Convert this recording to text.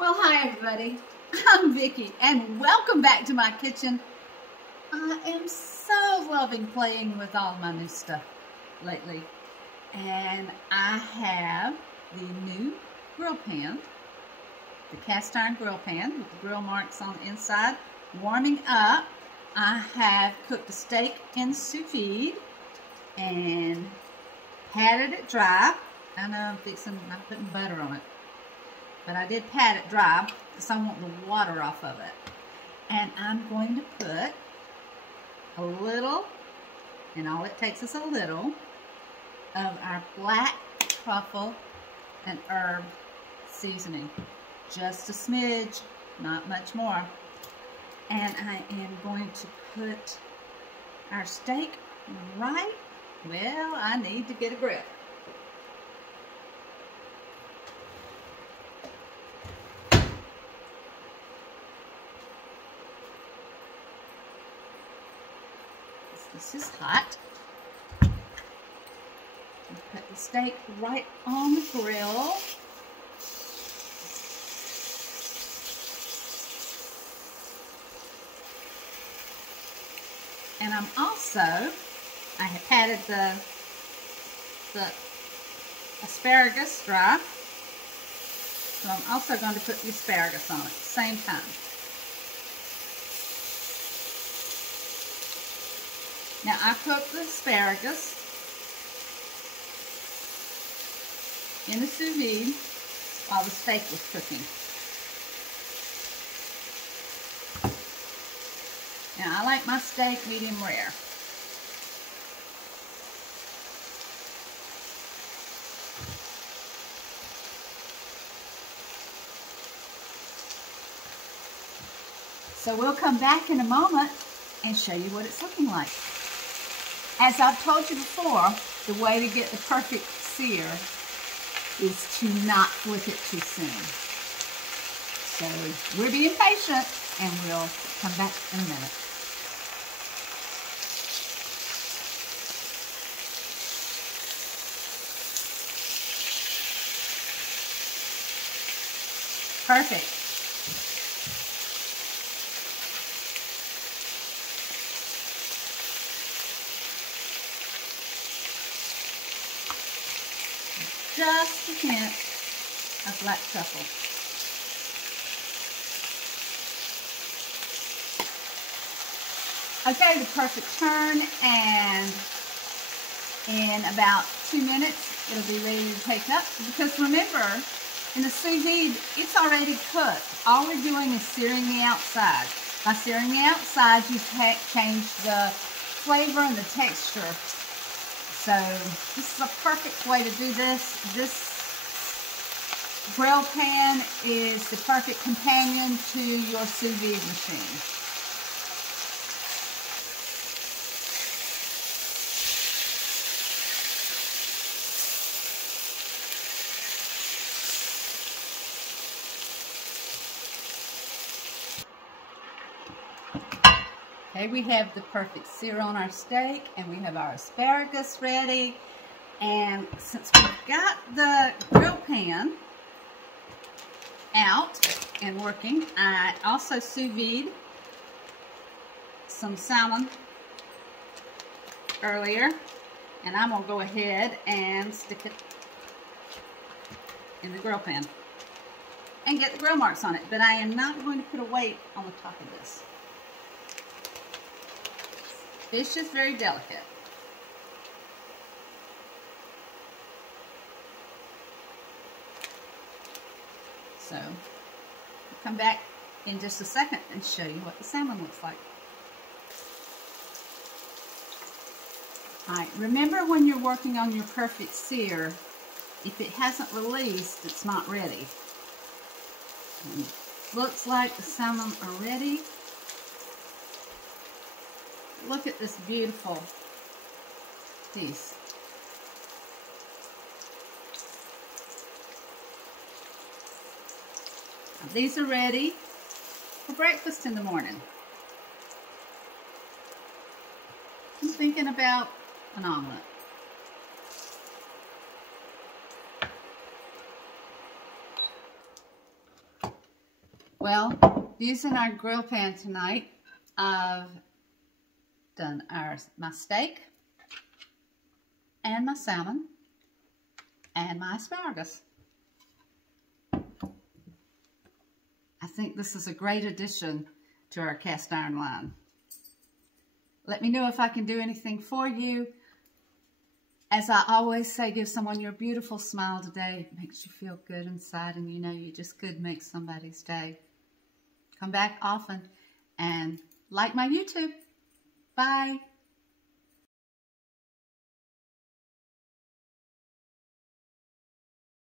Well, hi everybody. I'm Vicki and welcome back to my kitchen. I am so loving playing with all my new stuff lately. And I have the new grill pan, the cast iron grill pan with the grill marks on the inside, warming up. I have cooked a steak in sous vide and patted it dry. I know I'm putting butter on it. But I did pat it dry because I want the water off of it. And I'm going to put a little, and all it takes is a little, of our black truffle and herb seasoning. Just a smidge, not much more. And I am going to put our steak right, well, I need to get a grip. This is hot. Put the steak right on the grill. And I have patted the asparagus dry. So I'm also going to put the asparagus on it at the same time. Now I cooked the asparagus in the sous vide while the steak was cooking. Now I like my steak medium rare. So we'll come back in a moment and show you what it's looking like. As I've told you before, the way to get the perfect sear is to not flip it too soon. So we're being patient and we'll come back in a minute. Perfect. Just a hint of black truffle. Okay, the perfect turn, and in about 2 minutes it'll be ready to take up. Because remember, in the sous vide, it's already cooked. All we're doing is searing the outside. By searing the outside, you change the flavor and the texture. So this is a perfect way to do this. This grill pan is the perfect companion to your sous vide machine. Okay, we have the perfect sear on our steak, and we have our asparagus ready. And since we've got the grill pan out and working, I also sous vide some salmon earlier, and I'm going to go ahead and stick it in the grill pan and get the grill marks on it. But I am not going to put a weight on the top of this. Fish is very delicate. So, I'll come back in just a second and show you what the salmon looks like. Alright, remember when you're working on your perfect sear, if it hasn't released, it's not ready. And looks like the salmon are ready. Look at this beautiful piece. Now, these are ready for breakfast in the morning. I'm thinking about an omelet. Well, using our grill pan tonight, I've done my steak and my salmon and my asparagus. I think this is a great addition to our cast iron line. Let me know if I can do anything for you. As I always say, give someone your beautiful smile today. It makes you feel good inside, and you know you just could make somebody's day. Come back often and like my YouTube. Bye.